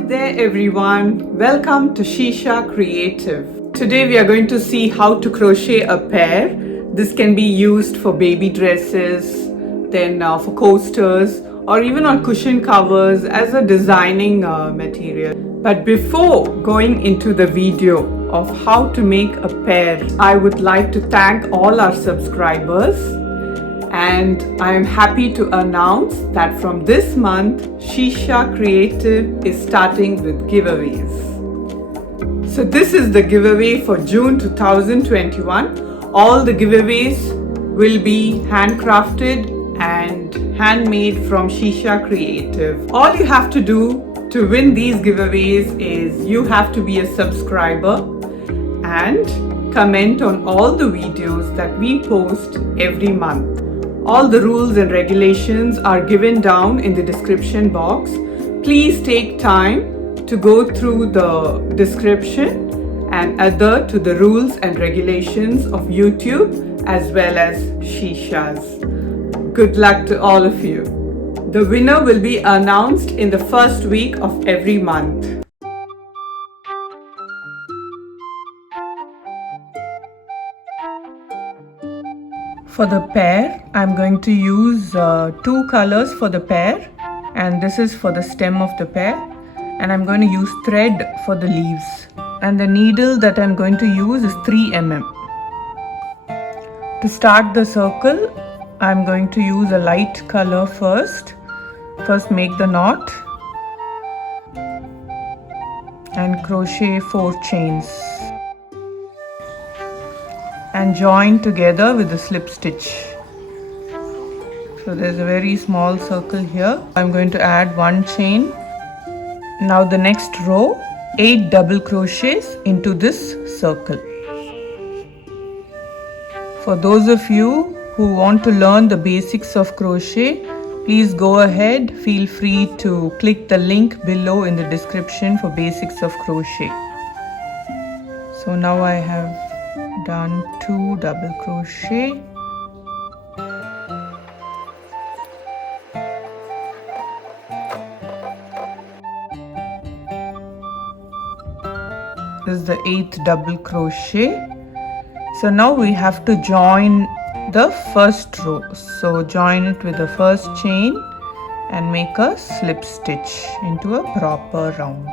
Hi there everyone, welcome to Shisha Creative. Today we are going to see how to crochet a pear. This can be used for baby dresses, then for coasters or even on cushion covers as a designing material. But before going into the video of how to make a pear, I would like to thank all our subscribers. And I am happy to announce that from this month, Shisha Creative is starting with giveaways. So this is the giveaway for June 2021. All the giveaways will be handcrafted and handmade from Shisha Creative. All you have to do to win these giveaways is you have to be a subscriber and comment on all the videos that we post every month. All the rules and regulations are given down in the description box. Please take time to go through the description and adhere to the rules and regulations of YouTube as well as Shisha's. Good luck to all of you. The winner will be announced in the first week of every month. For the pear, I'm going to use two colors for the pear, and this is for the stem of the pear, and I'm going to use thread for the leaves, and the needle that I'm going to use is 3 mm. To start the circle, I'm going to use a light color first. First make the knot and crochet 4 chains. And join together with the slip stitch. So there's a very small circle here. I'm going to add 1 chain. Now the next row, 8 double crochets into this circle. For those of you who want to learn the basics of crochet, please go ahead, feel free to click the link below in the description for basics of crochet. So now I have done 2 double crochet. This is the 8th double crochet. So now we have to join the first row. So join it with the first chain and make a slip stitch into a proper round.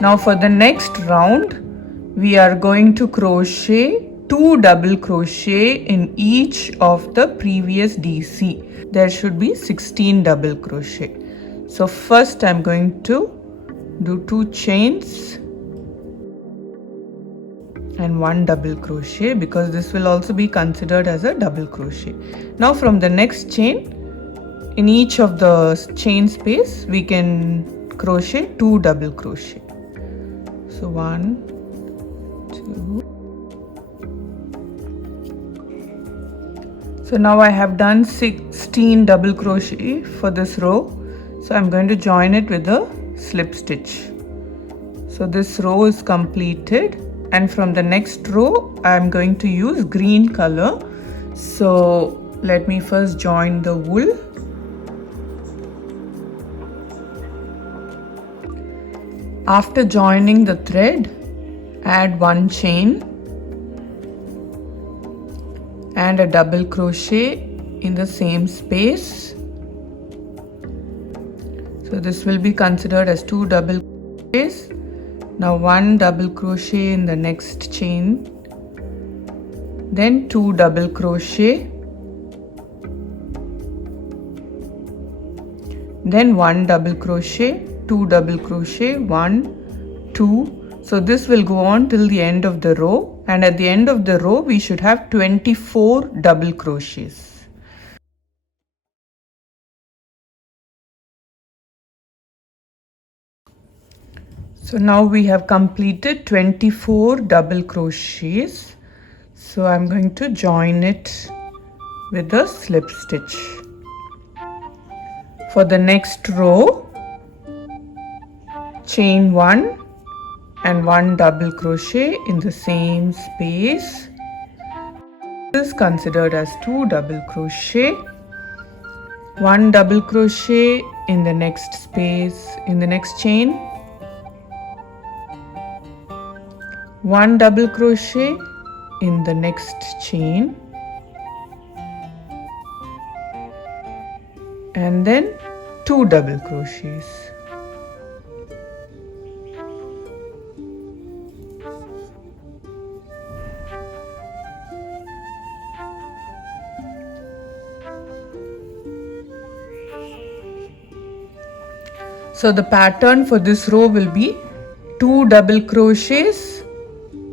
Now for the next round, we are going to crochet 2 double crochet in each of the previous DC. There should be 16 double crochet. So first I'm going to do 2 chains and 1 double crochet, because this will also be considered as a double crochet. Now from the next chain, in each of the chain space, we can crochet 2 double crochet. So 1, 2. So now I have done 16 double crochet for this row. So I'm going to join it with a slip stitch. So this row is completed, and from the next row I'm going to use green color. So let me first join the wool. After joining the thread, add 1 chain and a double crochet in the same space. So this will be considered as 2 double crochets. Now 1 double crochet in the next chain, then 2 double crochet, then 1 double crochet, 2 double crochet, 1, 2. So this will go on till the end of the row, and at the end of the row we should have 24 double crochets. So now we have completed 24 double crochets. So I'm going to join it with a slip stitch. For the next row, chain 1 and 1 double crochet in the same space. This is considered as 2 double crochet. 1 double crochet in the next space, in the next chain, 1 double crochet in the next chain, and then 2 double crochets. So the pattern for this row will be 2 double crochets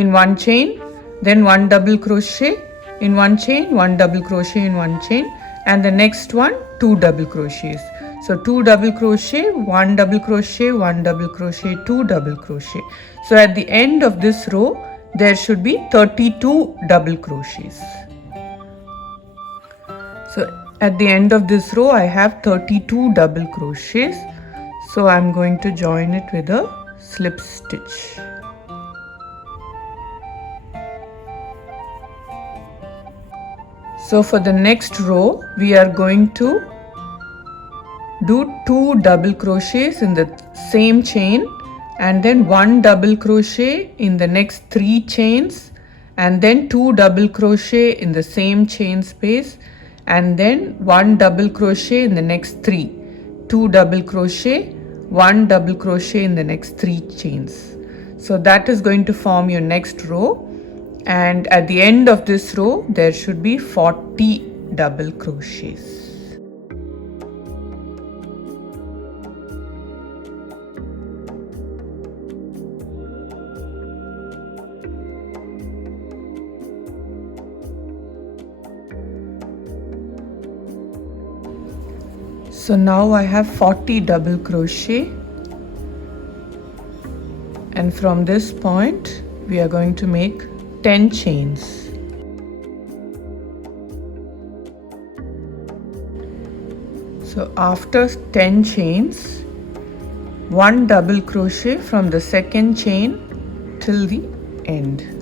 in one chain, then 1 double crochet in one chain, 1 double crochet in one chain, and the next one 2 double crochets. So 2 double crochet, 1 double crochet, 1 double crochet, 2 double crochet. So at the end of this row there should be 32 double crochets. So at the end of this row I have 32 double crochets. So I'm going to join it with a slip stitch. So for the next row we are going to do 2 double crochets in the same chain, and then 1 double crochet in the next 3 chains, and then 2 double crochet in the same chain space, and then 1 double crochet in the next 3, 2 double crochet, 1 double crochet in the next 3 chains. So that is going to form your next row, and at the end of this row there should be 40 double crochets. So now I have 40 double crochet, and from this point we are going to make 10 chains. So after 10 chains, 1 double crochet from the second chain till the end.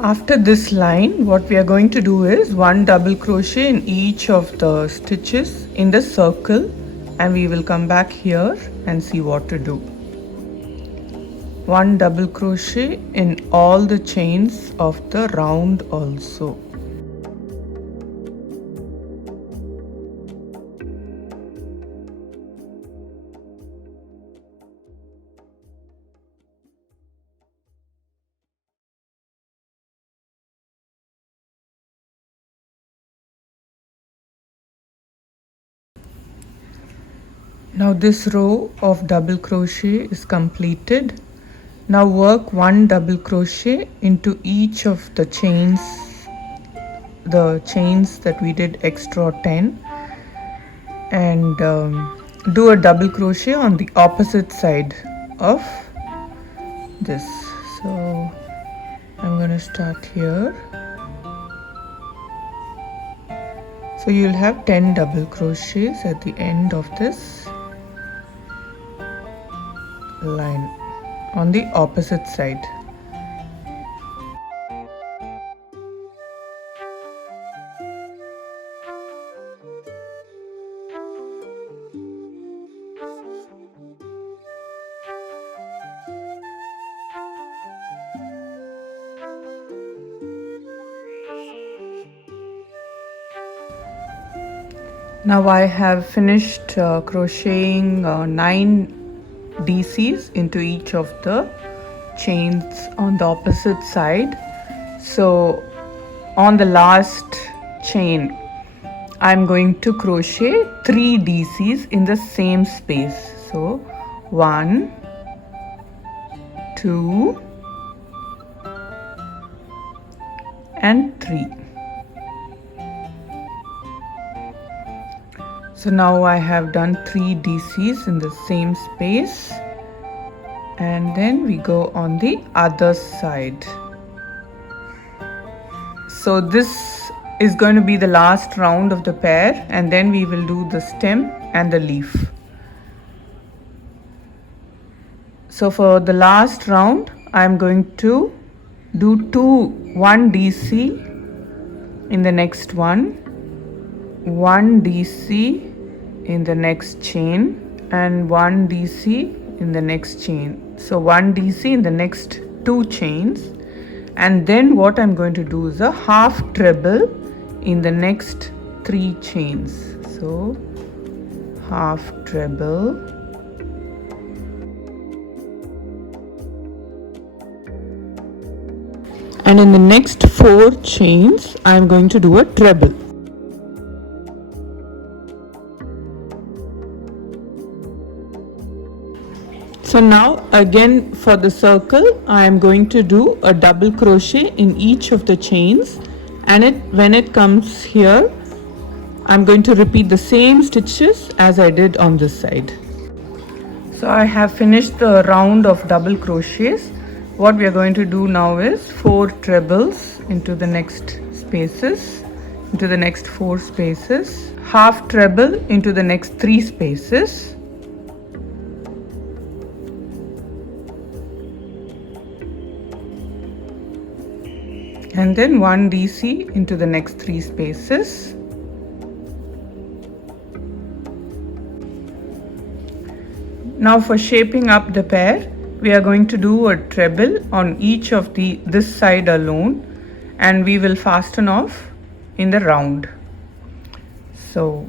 After this line, what we are going to do is 1 double crochet in each of the stitches in the circle, and we will come back here and see what to do. 1 double crochet in all the chains of the round also. Now this row of double crochet is completed. Now work 1 double crochet into each of the chains that we did extra 10, and do a double crochet on the opposite side of this. So I'm going to start here. So you'll have 10 double crochets at the end of this line on the opposite side. Now I have finished crocheting 9 DCs into each of the chains on the opposite side. So on the last chain I'm going to crochet 3 DCs in the same space. So 1, 2 and 3. So now I have done 3 DCs in the same space, and then we go on the other side. So this is going to be the last round of the pear, and then we will do the stem and the leaf. So for the last round I am going to do 2 1 DC in the next one, 1 DC in the next chain, and 1 DC in the next chain. So 1 DC in the next 2 chains, and then what I'm going to do is a half treble in the next 3 chains. So half treble, and in the next 4 chains I'm going to do a treble. So now again for the circle I am going to do a double crochet in each of the chains, and when it comes here I'm going to repeat the same stitches as I did on this side. So I have finished the round of double crochets. What we are going to do now is 4 trebles into the next spaces, into the next 4 spaces, half treble into the next 3 spaces, and then 1 DC into the next 3 spaces. Now for shaping up the pear, we are going to do a treble on each of this side alone, and we will fasten off in the round. So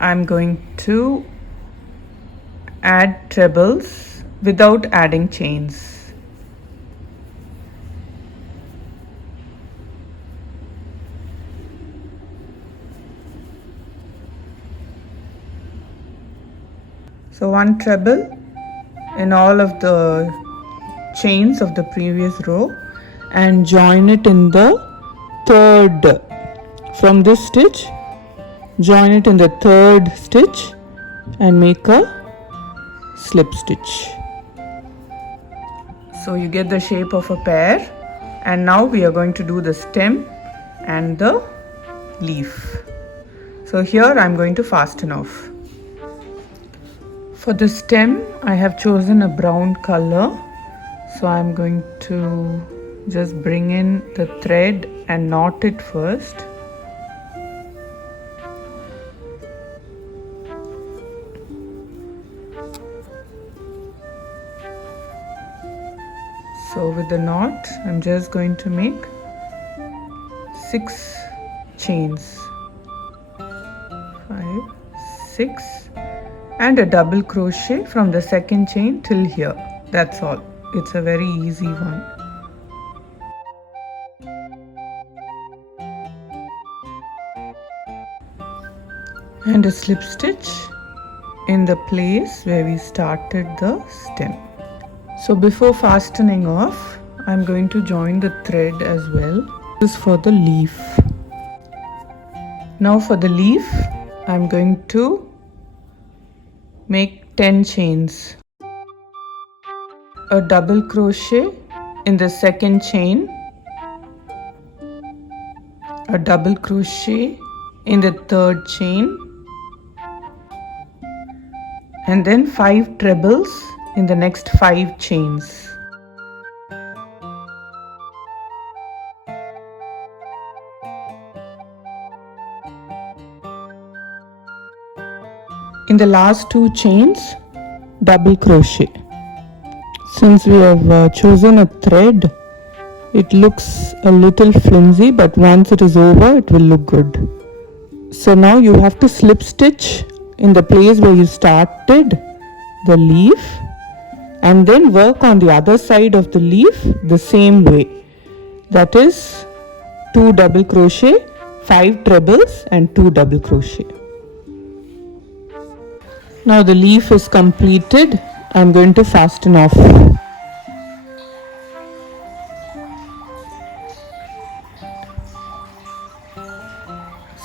I'm going to add trebles without adding chains. So 1 treble in all of the chains of the previous row, and join it in the 3rd. From this stitch, join it in the 3rd stitch and make a slip stitch. So you get the shape of a pear, and now we are going to do the stem and the leaf. So here I'm going to fasten off. For the stem, I have chosen a brown color, so I'm going to just bring in the thread and knot it first. So with the knot, I'm just going to make 6 chains, 5, 6, and a double crochet from the 2nd chain till here. That's all. It's a very easy one. And a slip stitch in the place where we started the stem. So before fastening off, I'm going to join the thread as well. This is for the leaf. Now for the leaf, I'm going to make 10 chains, a double crochet in the 2nd chain, a double crochet in the 3rd chain, and then 5 trebles in the next 5 chains. In the last 2 chains, double crochet. Since we have chosen a thread, it looks a little flimsy, but once it is over, it will look good. So now you have to slip stitch in the place where you started the leaf, and then work on the other side of the leaf the same way. That is 2 double crochet, 5 trebles, and 2 double crochet. Now the leaf is completed. I'm going to fasten off.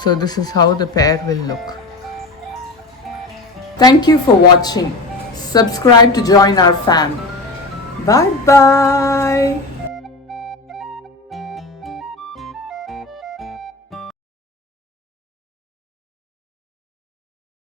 So this is how the pear will look. Thank you for watching. Subscribe to join our fam. Bye bye.